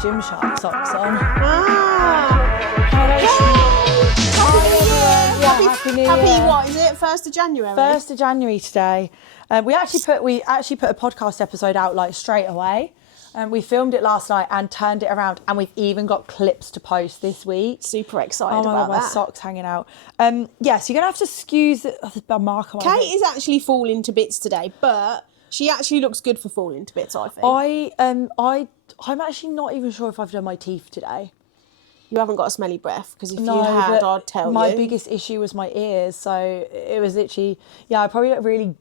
gym socks on. Happy New Year! Happy what is it? 1st of January. 1st of January today. We actually put a podcast episode out like straight away. We filmed it last night and turned it around, and we've even got clips to post this week. Super excited about God, my that. socks hanging out. Yes, you're gonna have to excuse the marker. Kate is actually falling to bits today, but she actually looks good for falling to bits, I think. I'm actually not even sure if I've done my teeth today. You haven't got a smelly breath, because if you had, I'd tell you. My biggest issue was my ears, so it was literally, I probably look really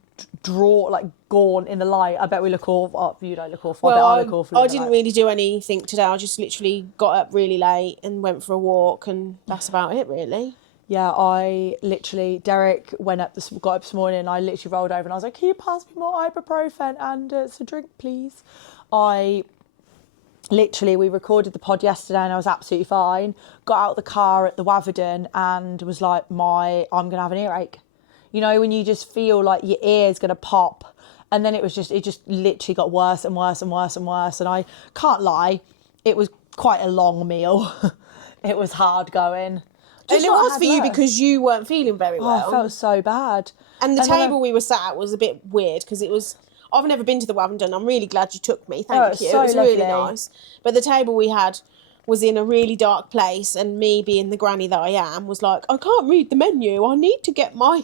gaunt in the light. I bet we look awful. You don't look awful. Well, I bet I look awful. I didn't really do anything today. I just literally got up really late and went for a walk, and that's about it, really. Yeah, Derek got up this morning, and I literally rolled over and I was like, can you pass me more ibuprofen and some drink, please? We recorded the pod yesterday and I was absolutely fine. Got out of the car at the Waverden and was like, I'm going to have an earache. You know, when you just feel like your ear's going to pop. And then it just literally got worse and worse and worse and worse. And I can't lie, it was quite a long meal. It was hard going. And it was for you because you weren't feeling very well. I felt so bad. And the table we were sat at was a bit weird because it was... I've never been to the Waverden. I'm really glad you took me. Thank you. So it was lovely. Really nice. But the table we had was in a really dark place, and me being the granny that I am was like, I can't read the menu. I need to get my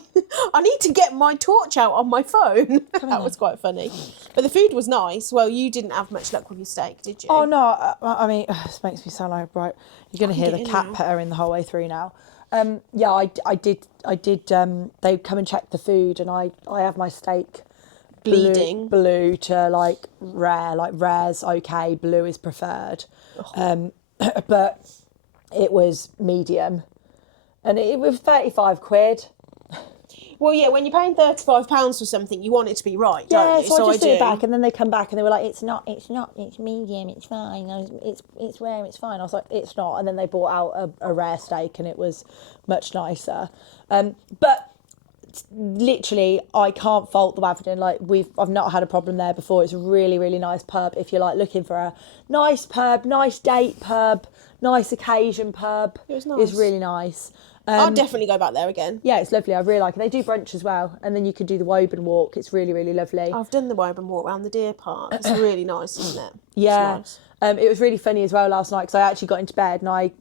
torch out on my phone. That was quite funny. But the food was nice. Well, you didn't have much luck with your steak, did you? Oh no, I mean, this makes me sound like right. You're going to hear the cat purring the whole way through now. I did. They come and check the food, and I have my steak bleeding blue to rare. Like rare's okay, blue is preferred. But it was medium, and it was 35 quid. Well, yeah, when you're paying £35 for something, you want it to be right, don't you? So I just threw it back, and then they come back and they were like, it's not, it's medium, it's fine, it's rare, it's fine. I was like, it's not, and then they brought out a rare steak, and it was much nicer. But literally, I can't fault the Waverden. I've not had a problem there before. It's a really, really nice pub. If you're looking for a nice pub, nice date pub, nice occasion pub, it was nice. It's really nice. I'll definitely go back there again. Yeah, it's lovely. I really like it. They do brunch as well, and then you can do the Woburn Walk. It's really, really lovely. I've done the Woburn Walk around the deer park. It's really nice, isn't it? Yeah. It's nice. It was really funny as well last night because I actually got into bed and I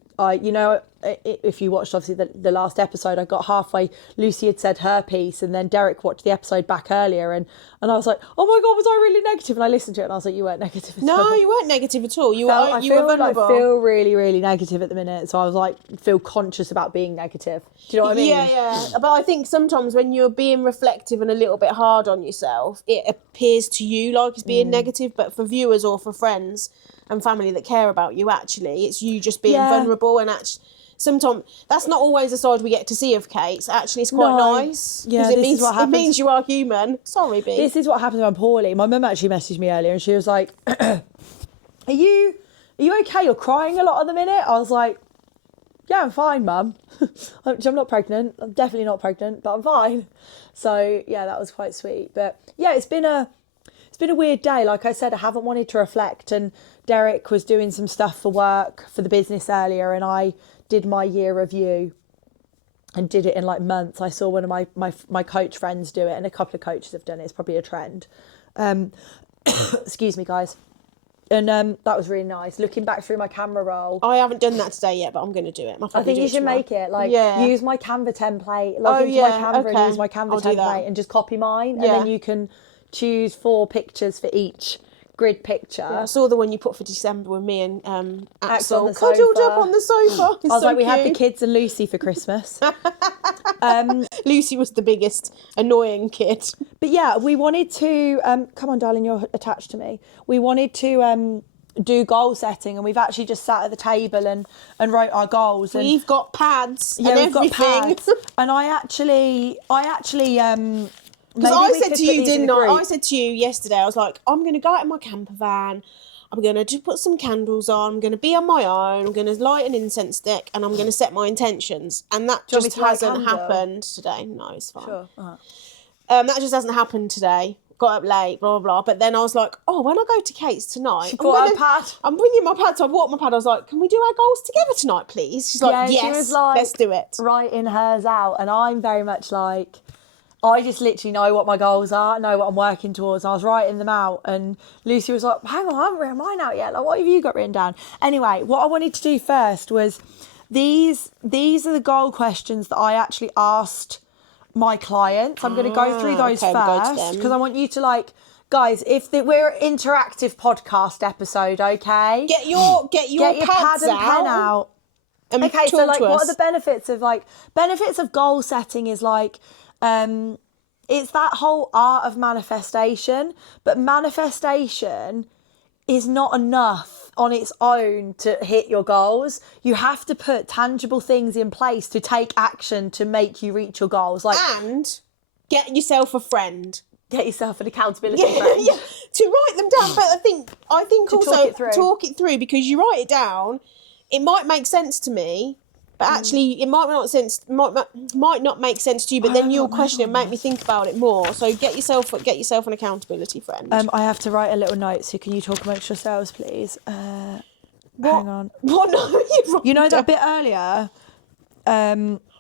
if you watched obviously the last episode, I got halfway. Lucy had said her piece, and then Derek watched the episode back earlier, and I was like, oh my god, was I really negative? And I listened to it and I was like, you weren't negative at all. No, you weren't negative at all. You were vulnerable. I feel really, really negative at the minute, so I was feel conscious about being negative. Do you know what I mean? Yeah. But I think sometimes when you're being reflective and a little bit hard on yourself, it appears to you like it's being negative, but for viewers or for friends and family that care about you, actually, it's you just being vulnerable. And actually, sometimes that's not always the side we get to see of Kate. Actually, it's quite nice. Yeah, it means you are human. Sorry, B. This is what happens when I'm poorly. My mum actually messaged me earlier, and she was like, "Are you okay? You're crying a lot at the minute." I was like, "Yeah, I'm fine, mum. I'm not pregnant. I'm definitely not pregnant, but I'm fine." So yeah, that was quite sweet. But yeah, it's been a weird day. Like I said, I haven't wanted to reflect, and Derek was doing some stuff for work for the business earlier, and I did my year review and did it in months. I saw one of my coach friends do it, and a couple of coaches have done it. It's probably a trend. Excuse me, guys. And that was really nice. Looking back through my camera roll. I haven't done that today yet, but I'm going to do it. I think you should make it. Use my Canva template. Log into my Canva and use my Canva template and just copy mine. And then you can choose 4 pictures for each grid picture. Yeah, I saw the one you put for December with me and Axel cuddled up on the sofa. I was like, we had the kids and Lucy for Christmas. Lucy was the biggest annoying kid. But yeah, we wanted to come on, darling, you're attached to me. We wanted to do goal setting, and we've actually just sat at the table and wrote our goals. And we've got pads and we've everything. Got pads. And I actually because I said to you, didn't I? I said to you yesterday, I was like, I'm going to go out in my camper van. I'm going to just put some candles on. I'm going to be on my own. I'm going to light an incense stick, and I'm going to set my intentions. And that just hasn't happened today. No, it's fine. Sure. Uh-huh. That just hasn't happened today. got up late, blah, blah, blah. But then I was like, oh, when I go to Kate's tonight, brought her pad. I'm bringing my pad. So I brought my pad. I was like, can we do our goals together tonight, please? She's like, yes, she was like, let's do it. Writing hers out. And I'm very much like, I just literally know what my goals are, know what I'm working towards. And I was writing them out, and Lucy was like, hang on, I haven't written mine out yet. Like, what have you got written down? Anyway, what I wanted to do first was these are the goal questions that I actually asked my clients. I'm going to go through those first because I want you to like, guys, we're an interactive podcast episode, okay? Get your pad and pen out. And okay, so like, what us. are the benefits of goal setting is like, it's that whole art of manifestation, but manifestation is not enough on its own to hit your goals. You have to put tangible things in place to take action to make you reach your goals. Like, and get yourself a friend. Get yourself an accountability friend. Yeah, to write them down. But I think to also talk it through, because you write it down, it might make sense to me, but actually it might not make sense to you. But then you'll question it and make me think about it more. So get yourself an accountability friend. I have to write a little note. So can you talk amongst yourselves, please? Hang on. What? No, you know that bit earlier.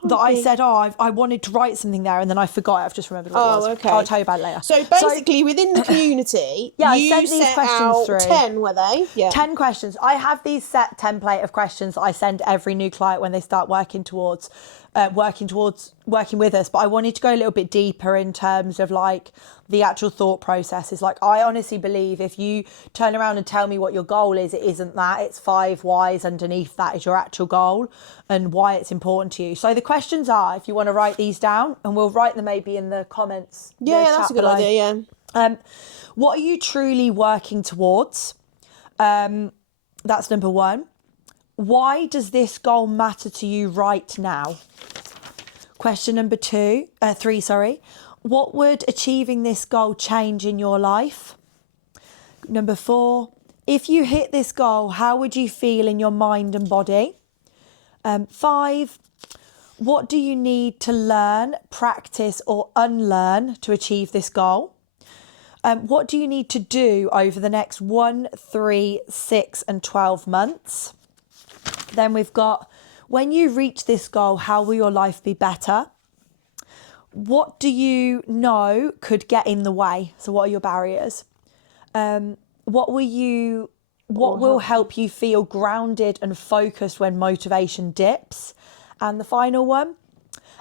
That I said, I wanted to write something there, and then I forgot. I've just remembered what it was. Okay. I'll tell you about it later. So basically, within the community, yeah, you I sent these set questions out through. 10, were they? Yeah. 10 questions. I have these set template of questions that I send every new client when they start working with us. But I wanted to go a little bit deeper in terms of like the actual thought processes. Like, I honestly believe if you turn around and tell me what your goal is, it isn't that. It's 5 whys underneath that is your actual goal and why it's important to you. So the questions are, if you want to write these down, and we'll write them maybe in the comments. Yeah, that's a good idea, yeah. What are you truly working towards? That's number 1. Why does this goal matter to you right now? Question number 3, what would achieving this goal change in your life? Number 4, if you hit this goal, how would you feel in your mind and body? 5, what do you need to learn, practice or unlearn to achieve this goal? What do you need to do over the next 1, 3, 6 and 12 months? Then we've got, when you reach this goal, how will your life be better? What do you know could get in the way? So what are your barriers? What will help you feel grounded and focused when motivation dips? And the final one,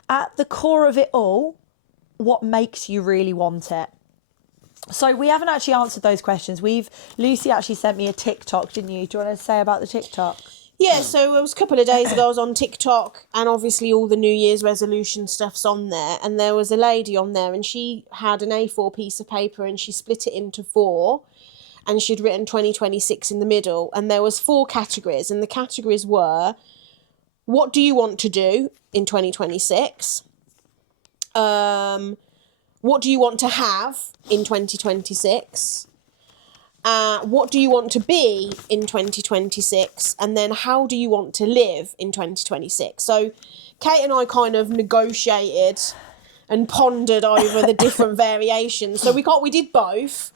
at the core of it all, what makes you really want it? So we haven't actually answered those questions. Lucy actually sent me a TikTok, didn't you? Do you want to say about the TikTok? Yeah, so it was a couple of days ago, I was on TikTok, and obviously all the New Year's resolution stuff's on there, and there was a lady on there, and she had an A4 piece of paper, and she split it into 4, and she'd written 2026 in the middle, and there was 4 categories, and the categories were, what do you want to do in 2026? What do you want to have in 2026? What do you want to be in 2026? And then how do you want to live in 2026? So Kate and I kind of negotiated and pondered over the different variations. So we did both.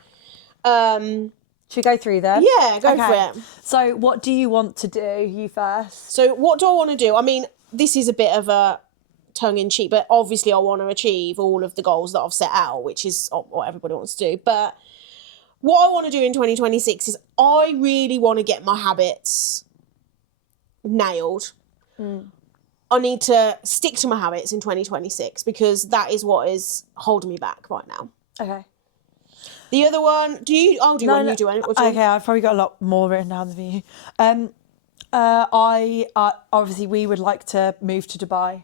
Should we go through them? Yeah, go for it. So what do you want to do? You first. So what do I want to do? I mean, this is a bit of a tongue-in-cheek, but obviously I want to achieve all of the goals that I've set out, which is what everybody wants to do. But what I want to do in 2026 is I really want to get my habits nailed. I need to stick to my habits in 2026 because that is what is holding me back right now. Okay. The other one, do you do one? Okay, I've probably got a lot more written down than you. Obviously we would like to move to Dubai.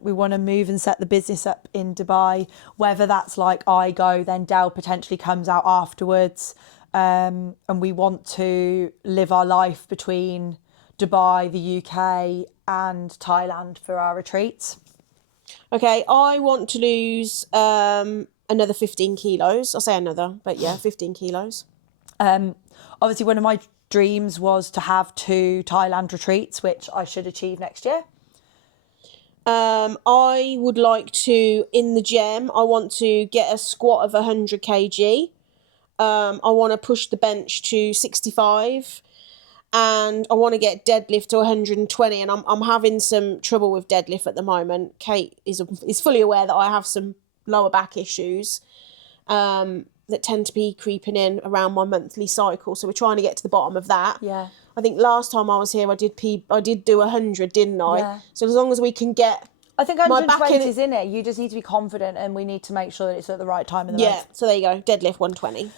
We want to move and set the business up in Dubai, whether that's like I go, then Dell potentially comes out afterwards. And we want to live our life between Dubai, the UK and Thailand for our retreats. Okay, I want to lose another 15 kilos. I'll say another, but yeah, 15 kilos. Obviously, one of my dreams was to have 2 Thailand retreats, which I should achieve next year. I would like to, in the gym, I want to get a squat of 100 kg. I want to push the bench to 65. And I want to get deadlift to 120, and I'm having some trouble with deadlift at the moment. Kate is fully aware that I have some lower back issues that tend to be creeping in around my monthly cycle. So we're trying to get to the bottom of that. Yeah. I think last time I was here, I did do 100, didn't I? Yeah. So as long as we can get, I think my back 120 is in it. You just need to be confident, and we need to make sure that it's at the right time in the yeah. month. So there you go, deadlift 120.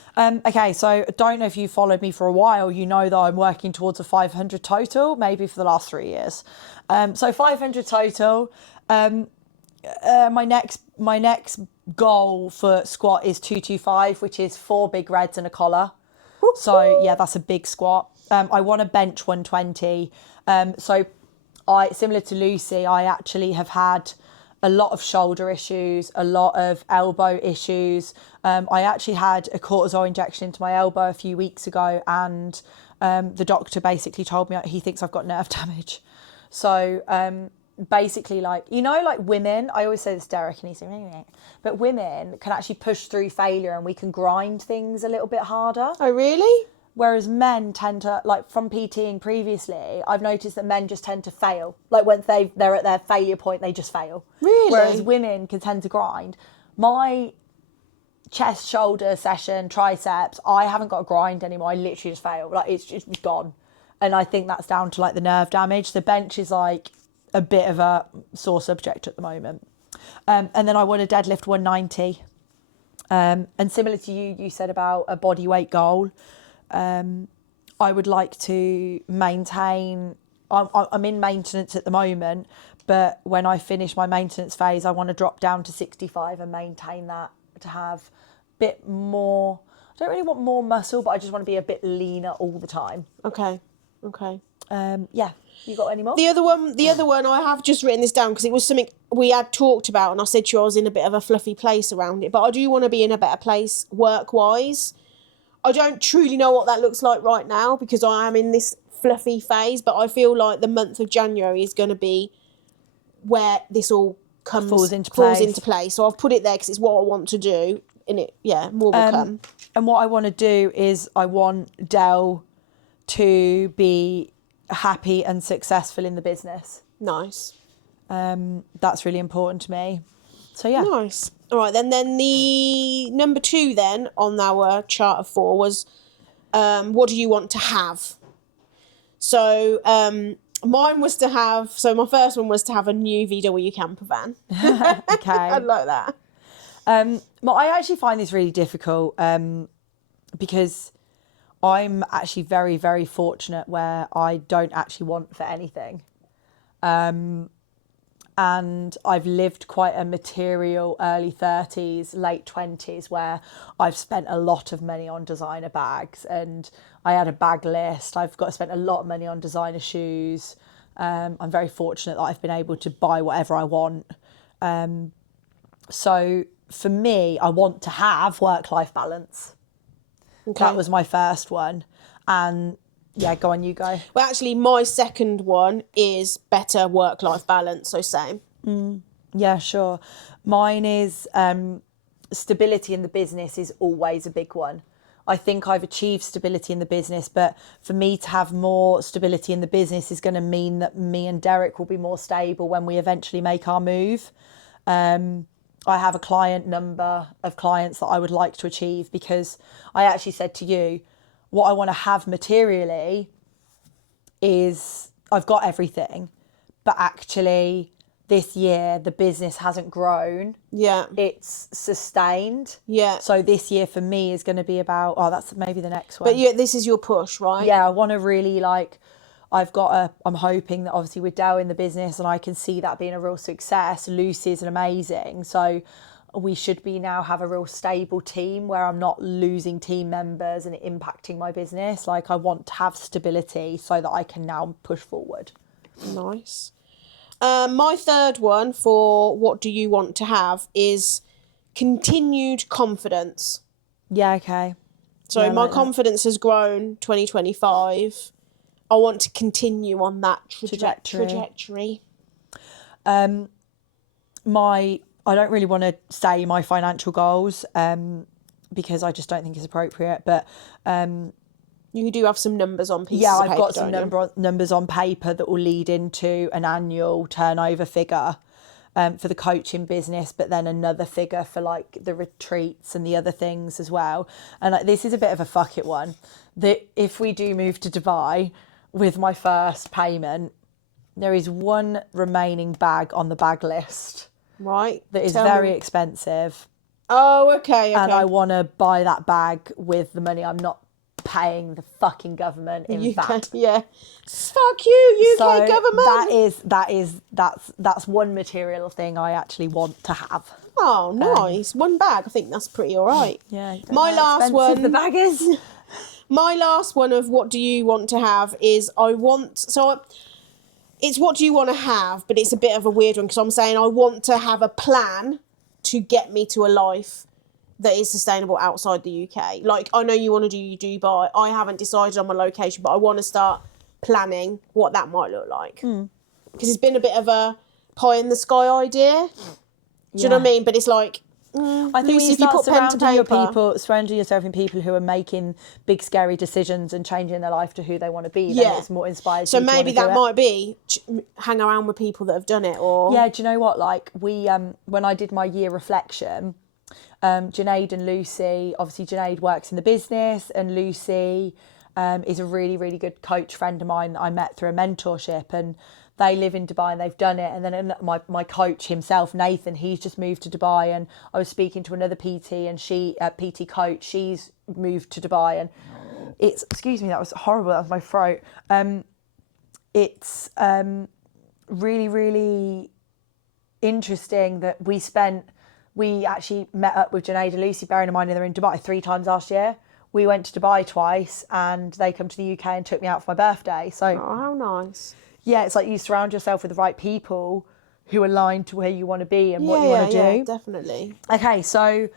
Okay, so I don't know if you followed me for a while. You know that I'm working towards a 500 total, maybe for the last 3 years. So 500 total. My next goal for squat is 225, which is 4 big reds and a collar. So yeah, that's a big squat. I want to bench 120. So similar to Lucy, I actually have had a lot of shoulder issues, a lot of elbow issues. I actually had a cortisol injection into my elbow a few weeks ago, and the doctor basically told me he thinks I've got nerve damage. So basically, like women, I always say this to Derek, and he's saying, but women can actually push through failure, and we can grind things a little bit harder. Oh, really? Whereas men tend to, like from PTing previously, I've noticed that men just tend to fail. Like when they're at their failure point, they just fail. Really? Whereas women can tend to grind. My chest, shoulder session, triceps, I haven't got a grind anymore. I literally just fail. Like it's just gone. And I think that's down to like the nerve damage. The bench is like a bit of a sore subject at the moment. And then I want to deadlift 190. And similar to you said about a body weight goal. I would like to maintain, I'm in maintenance at the moment, but when I finish my maintenance phase, I want to drop down to 65 and maintain that, to have a bit more, I don't really want more muscle, but I just want to be a bit leaner all the time. Okay. Yeah. You got any more? The other one, I have just written this down because it was something we had talked about, and I said to you I was in a bit of a fluffy place around it, but I do want to be in a better place work-wise. I don't truly know what that looks like right now because I am in this fluffy phase, but I feel like the month of January is going to be where this all falls into place. So I've put it there because it's what I want to do. In it, yeah, more will come. And what I want to do is I want Del to be happy and successful in the business. Nice. That's really important to me. So yeah. Nice. All right, then the number 2 then on our chart of 4 was what do you want to have? So mine was to have, so my first one was to have a new VW camper van. Okay. I'd like that. Well, I actually find this really difficult because I'm actually very, very fortunate where I don't actually want for anything. And I've lived quite a material early 30s, late 20s, where I've spent a lot of money on designer bags, and I had a bag list. I've spent a lot of money on designer shoes. I'm very fortunate that I've been able to buy whatever I want. So for me, I want to have work-life balance. Okay. That was my first one. And yeah, go on, you go. Well, actually, my second one is better work-life balance, so same. Yeah, sure. Mine is stability in the business is always a big one. I think I've achieved stability in the business, but for me to have more stability in the business is going to mean that me and Derek will be more stable when we eventually make our move. I have a client number of clients that I would like to achieve, because I actually said to you, what I want to have materially is I've got everything, but actually this year the business hasn't grown. Yeah. It's sustained. Yeah. So this year for me is going to be about, that's maybe the next one. But yeah, this is your push, right? Yeah, I want to really I'm hoping that obviously with Dell in the business, and I can see that being a real success. Lucy's an amazing. So we should have a real stable team where I'm not losing team members and it impacting my business. Like, I want to have stability so that I can now push forward. Nice. My third one for what do you want to have is continued confidence. Yeah, okay. So yeah, my confidence has grown 2025. I want to continue on that trajectory. I don't really want to say my financial goals because I just don't think it's appropriate. But you do have some numbers on pieces yeah, of I've paper, got some don't you? numbers on paper that will lead into an annual turnover figure for the coaching business, but then another figure for like the retreats and the other things as well. And like, this is a bit of a fuck it one. That if we do move to Dubai with my first payment, there is one remaining bag on the bag list. Right. That is Tell very me. expensive. Oh, okay. And I want to buy that bag with the money I'm not paying the fucking government in VAT. Yeah. Fuck you, UK government. That's one material thing I actually want to have. Oh, nice. One bag. I think that's pretty all right. Yeah. My last one. The bag is. My last one of what do you want to have is it's what do you want to have, but it's a bit of a weird one because I'm saying I want to have a plan to get me to a life that is sustainable outside the UK. Like, I know you want to do Dubai. I haven't decided on my location, but I want to start planning what that might look like. Because it's been a bit of a pie in the sky idea. Do you know what I mean? But it's like, I think Lucy, if you put pen to paper, surrounding yourself in people who are making big, scary decisions and changing their life to who they want to be, then Yeah. it's more inspired. So maybe that might be hang around with people that have done it, or yeah. Do you know what? Like we, when I did my year reflection, Junaid and Lucy. Obviously, Junaid works in the business, and Lucy is a really, really good coach friend of mine that I met through a mentorship, and they live in Dubai and they've done it. And then my coach himself, Nathan, he's just moved to Dubai, and I was speaking to another PT and PT coach, she's moved to Dubai, and it's, excuse me, that was horrible, that was my throat. It's really, really interesting that we actually met up with Junaid and Lucy, bearing in mind they're in Dubai 3 times last year. We went to Dubai twice and they come to the UK and took me out for my birthday. So oh, how nice. Yeah, it's like you surround yourself with the right people who align to where you want to be and what you want to do. Yeah, definitely. Okay, so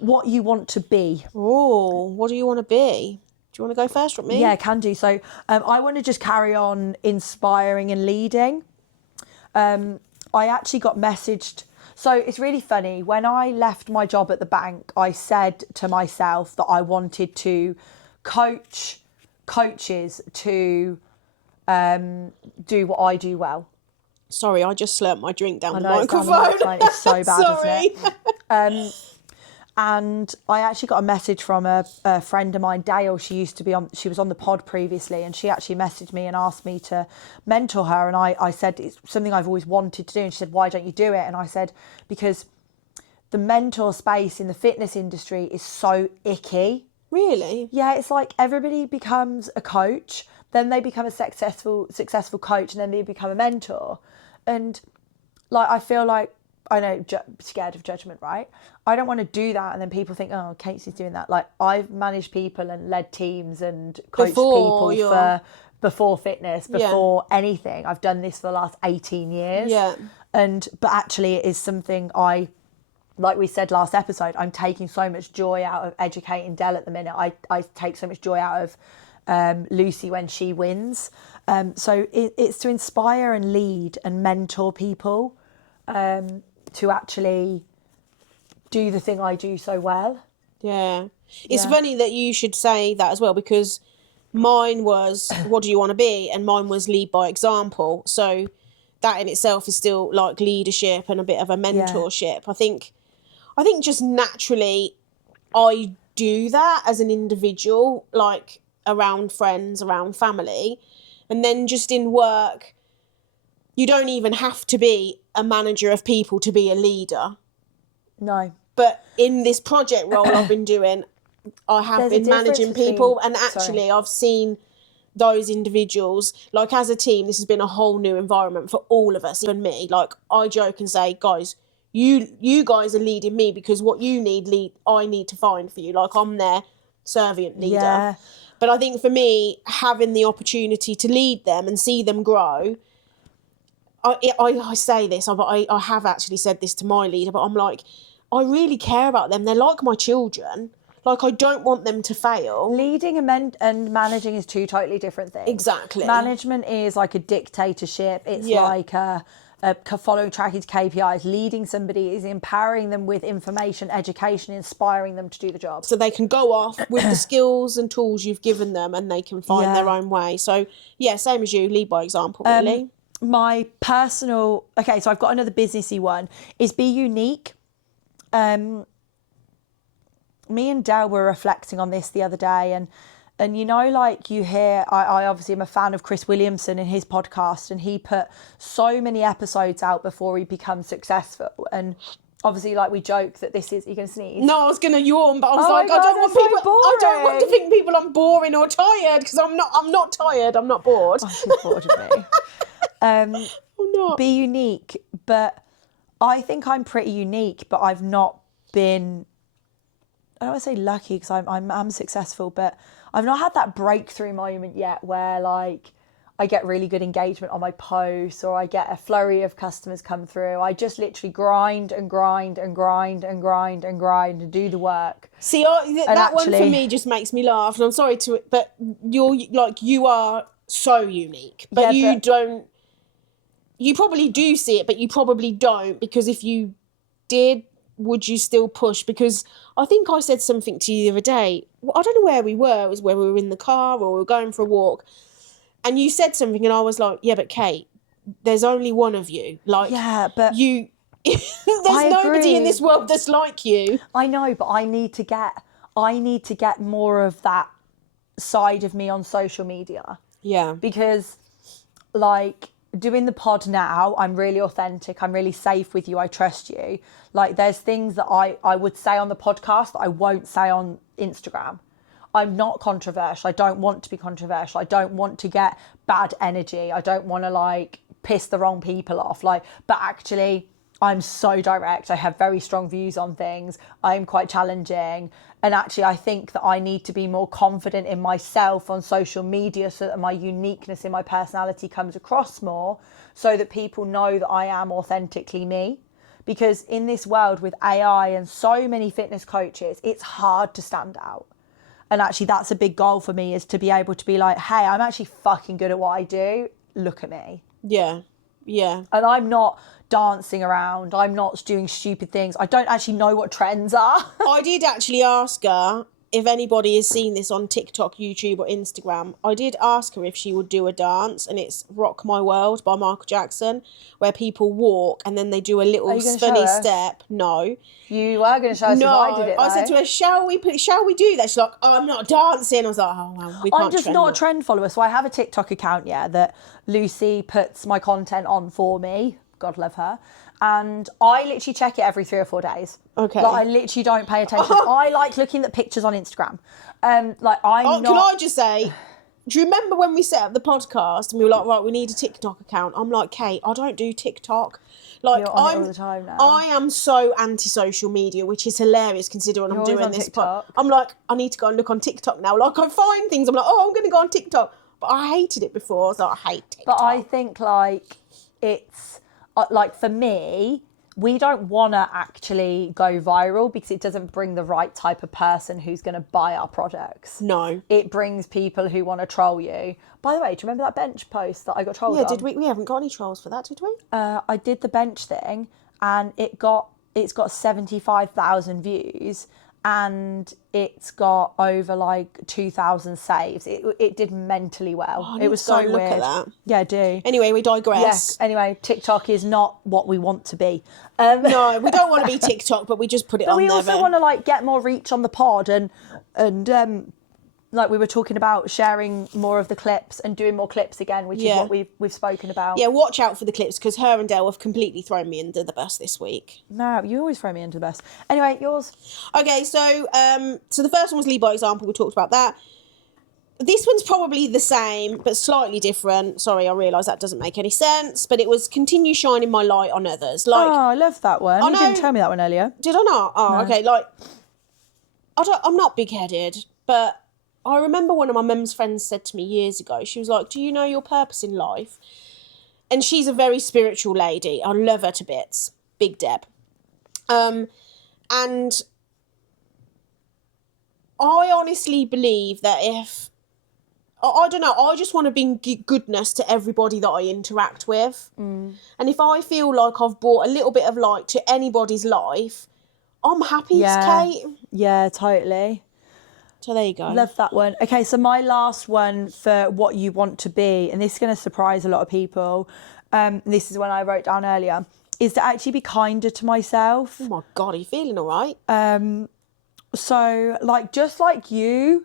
what you want to be. Oh, what do you want to be? Do you want to go first with me? Yeah, can do. So I want to just carry on inspiring and leading. I actually got messaged. So it's really funny. When I left my job at the bank, I said to myself that I wanted to coach coaches to do what I do well. Sorry, I just slurped my drink down the microphone. microphone. It's so bad, Sorry. isn't it? And I actually got a message from a friend of mine, Dale. She was on the pod previously, and she actually messaged me and asked me to mentor her. And I said, it's something I've always wanted to do. And she said, why don't you do it? And I said, because the mentor space in the fitness industry is so icky. Really? Yeah, it's like everybody becomes a coach, then they become a successful coach, and then they become a mentor. And like, I feel like, I know, scared of judgment, right? I don't want to do that and then people think, oh, Casey's doing that. Like, I've managed people and led teams and coached people before fitness, before anything. I've done this for the last 18 years. Yeah. But actually it is something like we said last episode, I'm taking so much joy out of educating Dell at the minute. I take so much joy out of Lucy when she wins. So it's to inspire and lead and mentor people to actually do the thing I do so well. Yeah. It's funny that you should say that as well, because mine was, what do you want to be? And mine was lead by example. So that in itself is still like leadership and a bit of a mentorship. I think just naturally I do that as an individual, like around friends, around family. And then just in work, you don't even have to be a manager of people to be a leader. No. But in this project role I've been doing, I have been managing people, and actually I've seen those individuals, like as a team, this has been a whole new environment for all of us, even me. Like, I joke and say, guys, you guys are leading me because what you need, I need to find for you. Like, I'm their servant leader. Yeah. But I think for me, having the opportunity to lead them and see them grow, I say this, I have actually said this to my leader, but I'm like, I really care about them. They're like my children. Like, I don't want them to fail. Leading and managing is two totally different things. Exactly. Management is like a dictatorship. It's like following tracking KPIs, leading somebody is empowering them with information, education, inspiring them to do the job. So they can go off with the skills and tools you've given them and they can find their own way. So, yeah, same as you, lead by example, really. My personal... Okay, so I've got another businessy one, is be unique. Me and Del were reflecting on this the other day, and you know, like you hear, I obviously am a fan of Chris Williamson and his podcast, and he put so many episodes out before he becomes successful. And obviously, like, we joke that this is... You're going to sneeze? No, I was going to yawn, but I was I don't want to think people I'm boring or tired, because I'm not tired, I'm not bored. Oh, she's bored of me. I'm not. Be unique, but I think I'm pretty unique, but I've not been... I don't want to say lucky, because I'm successful, but I've not had that breakthrough moment yet where, like, I get really good engagement on my posts, or I get a flurry of customers come through. I just literally grind and grind and grind and grind and grind and do the work. See, that one for me just makes me laugh, and I'm sorry to it, but you are so unique, but you don't. You probably do see it, but you probably don't, because if you did, would you still push? Because I think I said something to you the other day. I don't know where we were. It was where we were in the car or we were going for a walk. And you said something and I was like, yeah, but Kate, there's only one of you. Like, yeah, but you, there's nobody in this world that's like you. I know, but I need to get more of that side of me on social media. Yeah. Because, like, doing the pod now, I'm really authentic. I'm really safe with you. I trust you. Like, there's things that I would say on the podcast that I won't say on Instagram. I'm not controversial. I don't want to be controversial. I don't want to get bad energy. I don't want to, like, piss the wrong people off. Like, but actually, I'm so direct. I have very strong views on things. I'm quite challenging. And actually, I think that I need to be more confident in myself on social media so that my uniqueness in my personality comes across more, so that people know that I am authentically me. Because in this world with AI and so many fitness coaches, it's hard to stand out. And actually, that's a big goal for me, is to be able to be like, hey, I'm actually fucking good at what I do. Look at me. Yeah. Yeah. And I'm not dancing around. I'm not doing stupid things. I don't actually know what trends are. I did actually ask her if anybody has seen this on TikTok, YouTube or Instagram. I did ask her if she would do a dance, and it's Rock My World by Michael Jackson, where people walk and then they do a little funny step. No. You were going to show us if I did it, though. I said to her, shall we do that? She's like, oh, I'm not dancing. I was like, oh, well, we can't. I'm just not a trend follower. So I have a TikTok account, that Lucy puts my content on for me. God love her. And I literally check it every 3 or 4 days. Okay. Like, I literally don't pay attention. I like looking at pictures on Instagram. Can I just say, do you remember when we set up the podcast and we were like, right, we need a TikTok account? I'm like, Kate, I don't do TikTok. Like, You're on it all the time now. I am so anti-social media, which is hilarious considering I'm doing this pod. I'm like, I need to go and look on TikTok now. Like, I find things, I'm like, oh, I'm going to go on TikTok. But I hated it before, so I hate TikTok. But I think, like, it's... like, for me, we don't want to actually go viral because it doesn't bring the right type of person who's going to buy our products. No. It brings people who want to troll you. By the way, do you remember that bench post that I got trolled on? Yeah, did we? We haven't got any trolls for that, did we? I did the bench thing, and it's got 75,000 views, and it's got over like 2,000 saves. It did mentally well. It was so weird. Look at that. Yeah, I do. Anyway, we digress. Yes. Anyway, TikTok is not what we want to be. No, we don't want to be TikTok, but we just put it on there. But we also want to, like, get more reach on the pod, and like we were talking about, sharing more of the clips and doing more clips again, which is what we've spoken about. Yeah, watch out for the clips, because her and Del have completely thrown me under the bus this week. No, you always throw me under the bus. Anyway, yours. Okay, so the first one was lead by example. We talked about that. This one's probably the same, but slightly different. Sorry, I realise that doesn't make any sense, but it was continue shining my light on others. Like, oh, I love that one. You didn't tell me that one earlier. Did I not? Oh, no. Okay. Like, I'm not big-headed, but I remember one of my mum's friends said to me years ago, she was like, do you know your purpose in life? And she's a very spiritual lady. I love her to bits. Big Deb. And I honestly believe that if I don't know, I just want to bring goodness to everybody that I interact with. And if I feel like I've brought a little bit of light to anybody's life, I'm happy, Kate. Yeah, totally. So there you go. Love that one. Okay, so my last one for what you want to be, and this is going to surprise a lot of people, this is one I wrote down earlier, is to actually be kinder to myself. Oh my God, are you feeling all right? So, like, just like you,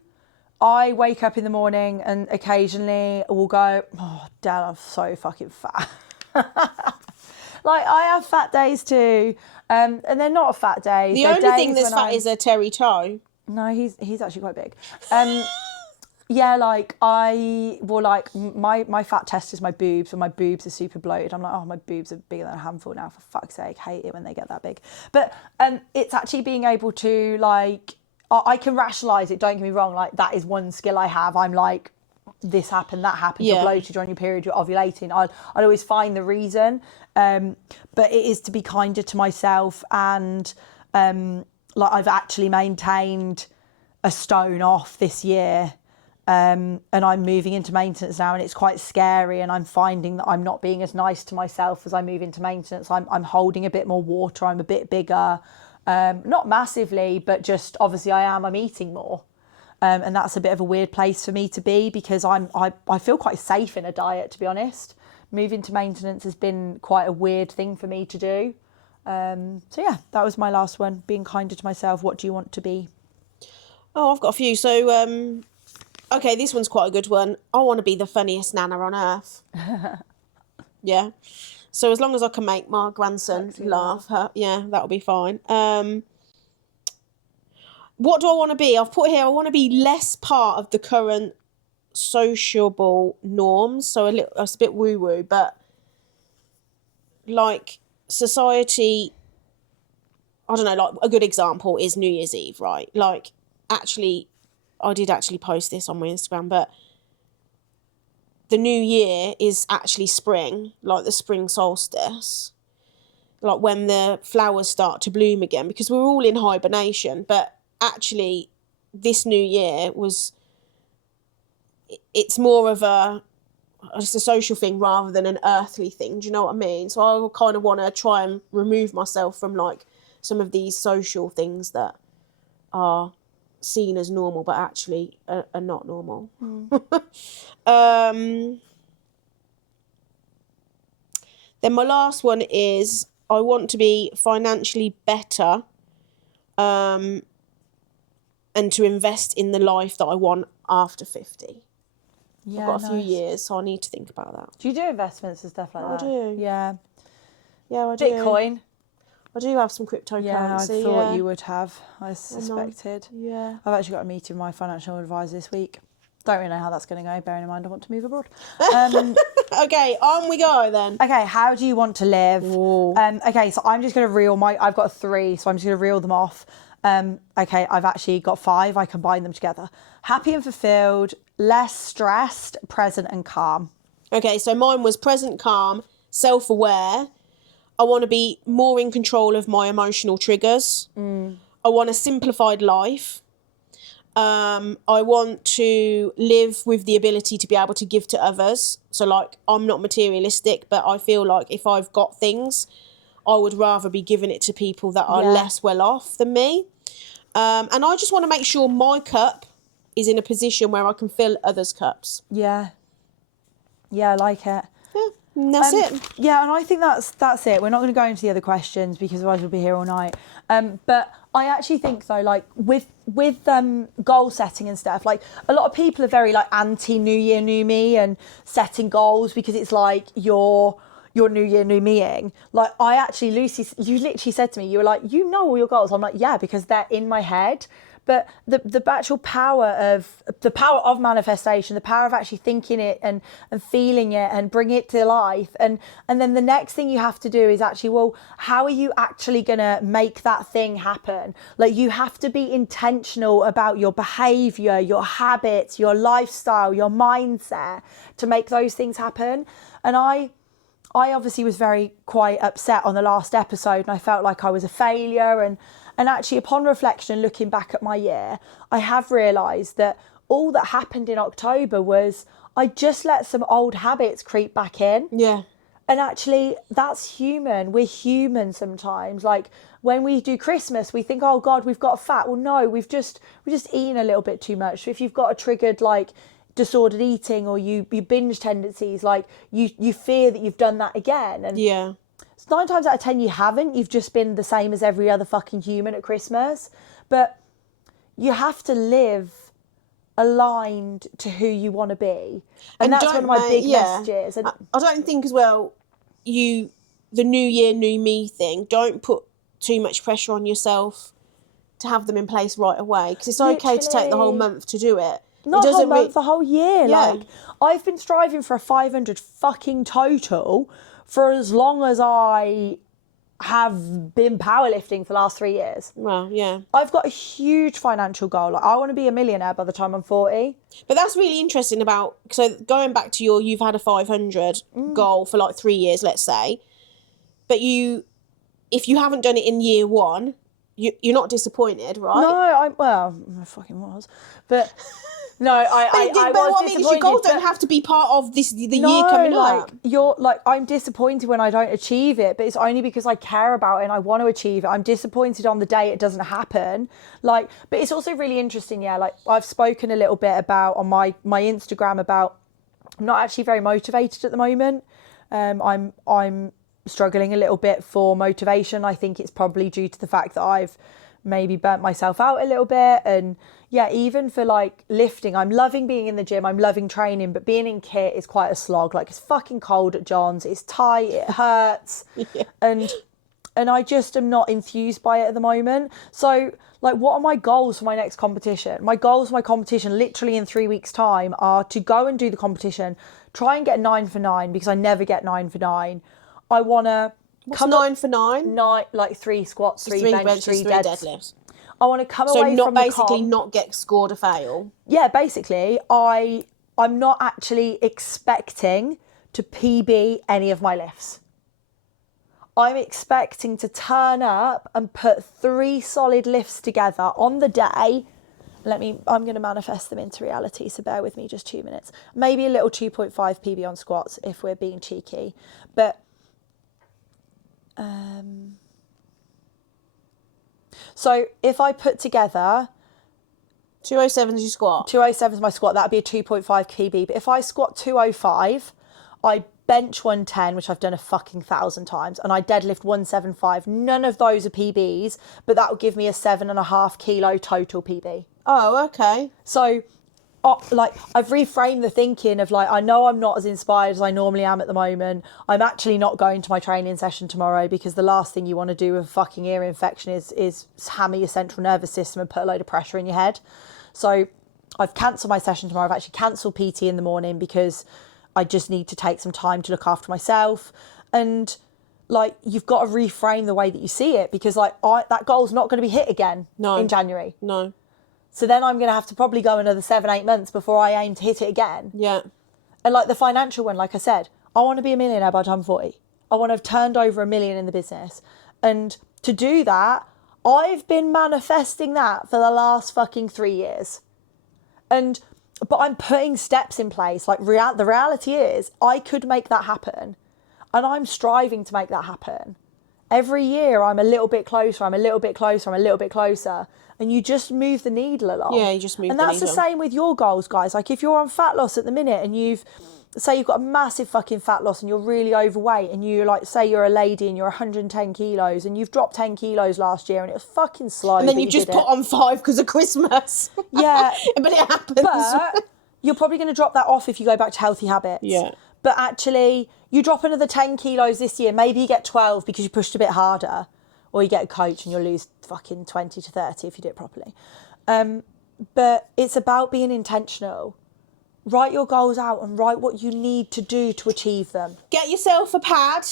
I wake up in the morning and occasionally will go, oh, damn, I'm so fucking fat. Like, I have fat days too, and they're not fat days. The They're only thing days that's when fat is a Terry toe. No, he's actually quite big. Yeah, like I will like my fat test is my boobs, and my boobs are super bloated. I'm like, oh, my boobs are bigger than a handful now. For fuck's sake, hate it when they get that big. But it's actually being able to like I can rationalise it. Don't get me wrong. Like that is one skill I have. I'm like, this happened, that happened. You're bloated, you're on your period, you're ovulating. I'd always find the reason. But it is to be kinder to myself, and like I've actually maintained a stone off this year. And I'm moving into maintenance now, and it's quite scary, and I'm finding that I'm not being as nice to myself as I move into maintenance. I'm holding a bit more water, I'm a bit bigger, not massively, but just obviously I'm eating more. And that's a bit of a weird place for me to be, because I feel quite safe in a diet, to be honest. Moving to maintenance has been quite a weird thing for me to do. So yeah, that was my last one, being kinder to myself. What do you want to be? Oh, I've got a few. So, okay, this one's quite a good one. I want to be the funniest nana on earth. Yeah. So as long as I can make my grandson laugh, yeah, that'll be fine. What do I want to be? I've put here, I want to be less part of the current sociable norms. So it's a bit woo-woo, but like society, I don't know, like a good example is New Year's Eve, right? Like actually, I did actually post this on my Instagram, but the new year is actually spring, like the spring solstice, like when the flowers start to bloom again, because we're all in hibernation. But actually, this new year it's more of just a social thing rather than an earthly thing. Do you know what I mean? So I kind of want to try and remove myself from like some of these social things that are seen as normal but actually are not normal. Then my last one is I want to be financially better, and to invest in the life that I want after 50. Yeah, I've got a few years, so I need to think about that. Do you do investments and stuff like that? I do. Yeah. Yeah, I do. Bitcoin. I do have some cryptocurrency. Yeah, I thought you would have. I suspected. Yeah. I've actually got a meeting with my financial advisor this week. Don't really know how that's going to go, bearing in mind I want to move abroad. Okay, on we go then. Okay, how do you want to live? Okay, so I'm just going to I've got 3, so I'm just going to reel them off. Okay, I've actually got 5. I combine them together. Happy and fulfilled, less stressed, present and calm. Okay, so mine was present, calm, self-aware. I want to be more in control of my emotional triggers. I want a simplified life. I want to live with the ability to be able to give to others. So, like, I'm not materialistic, but I feel like if I've got things, I would rather be giving it to people that are less well off than me. And I just want to make sure my cup is in a position where I can fill others' cups. Yeah. Yeah, I like it. Yeah, and that's it. Yeah, and I think that's it. We're not going to go into the other questions because otherwise we'll be here all night. But I actually think though, like with goal setting and stuff, like a lot of people are very like anti New Year, New Me and setting goals because it's like your New Year, New Me-ing. Like I actually, Lucy, you literally said to me, you were like, you know all your goals. I'm like, yeah, because they're in my head. But the actual power of manifestation, the power of actually thinking it and feeling it and bring it to life. And then the next thing you have to do is actually, well, how are you actually going to make that thing happen? Like you have to be intentional about your behavior, your habits, your lifestyle, your mindset to make those things happen. And I obviously was very quite upset on the last episode and I felt like I was a failure. And actually upon reflection and looking back at my year, I have realised that all that happened in October was I just let some old habits creep back in. Yeah. And actually, that's human. We're human sometimes. Like when we do Christmas, we think, oh God, we've got fat. Well, no, we've just eaten a little bit too much. So if you've got a triggered like disordered eating or you binge tendencies, like you fear that you've done that again. And Yeah. 9 times out of 10 you haven't. You've just been the same as every other fucking human at Christmas. But you have to live aligned to who you want to be. And that's one of my big messages. And I don't think as well, the new year, new me thing, don't put too much pressure on yourself to have them in place right away. Because it's okay to take the whole month to do it. Not a whole month, the whole year. Yeah. Like, I've been striving for a 500 fucking total for as long as I have been powerlifting for the last 3 years. Well, yeah. I've got a huge financial goal. Like, I want to be a millionaire by the time I'm 40. But that's really interesting about, so going back to you've had a 500 goal for like 3 years, let's say, but if you haven't done it in year one, you're not disappointed, right? No, I fucking was. But no, I was disappointed. Your goals don't have to be part of the year coming up. I'm disappointed when I don't achieve it, but it's only because I care about it and I want to achieve it. I'm disappointed on the day it doesn't happen. Like, but it's also really interesting, yeah. Like, I've spoken a little bit about on my Instagram about I'm not actually very motivated at the moment. I'm struggling a little bit for motivation. I think it's probably due to the fact that I've maybe burnt myself out a little bit. And yeah, even for like lifting, I'm loving being in the gym, I'm loving training, but being in kit is quite a slog. Like, it's fucking cold at John's, it's tight, it hurts. Yeah. And I just am not enthused by it at the moment. So like, what are my goals for my next competition? My goals for my competition literally in 3 weeks time are to go and do the competition, try and get 9 for 9 because I never get 9 for 9. I want to... What's 9 for 9? 9, like 3 squats, 3 bench, 3 deadlifts. I want to come so away from the comp. So basically not get scored a fail? Yeah, basically, I'm not actually expecting to PB any of my lifts. I'm expecting to turn up and put 3 solid lifts together on the day. I'm going to manifest them into reality, so bear with me just 2 minutes. Maybe a little 2.5 PB on squats if we're being cheeky. But... so if I put together 207 is your squat. 207 is my squat. That'd be a 2.5 PB. But if I squat 205, I bench 110, which I've done a fucking 1,000 times, and I deadlift 175. None of those are PBs, but that would give me a 7.5 kilo total PB. Oh, okay. So, like, I've reframed the thinking of like, I know I'm not as inspired as I normally am at the moment. I'm actually not going to my training session tomorrow because the last thing you want to do with a fucking ear infection is hammer your central nervous system and put a load of pressure in your head. So I've cancelled my session tomorrow. I've actually cancelled PT in the morning because I just need to take some time to look after myself. And like, you've got to reframe the way that you see it because like that goal's not going to be hit again in January. No. So then I'm going to have to probably go another 7-8 months before I aim to hit it again. Yeah. And like the financial one, like I said, I want to be a millionaire by the time I'm 40. I want to have turned over $1 million in the business. And to do that, I've been manifesting that for the last fucking 3 years. But I'm putting steps in place. Like the reality is I could make that happen. And I'm striving to make that happen. Every year I'm a little bit closer, I'm a little bit closer, I'm a little bit closer. And you just move the needle along. Yeah, you just move the needle. And that's the same with your goals, guys. Like if you're on fat loss at the minute and you've got a massive fucking fat loss and you're really overweight and you like, say you're a lady and you're 110 kilos and you've dropped 10 kilos last year and it was fucking slow. And then you've just put on 5 because of Christmas. Yeah. But it happens. But you're probably going to drop that off if you go back to healthy habits. Yeah. But actually, you drop another 10 kilos this year, maybe you get 12 because you pushed a bit harder. Or you get a coach and you'll lose fucking 20 to 30 if you do it properly. But it's about being intentional. Write your goals out and write what you need to do to achieve them. Get yourself a pad.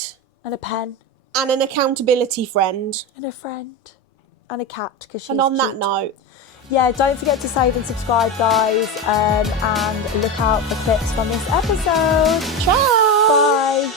And a pen. And an accountability friend. And a friend. And a cat, because she's And on cute. that note. Yeah, don't forget to save and subscribe, guys. And look out for clips from this episode. Ciao. Bye.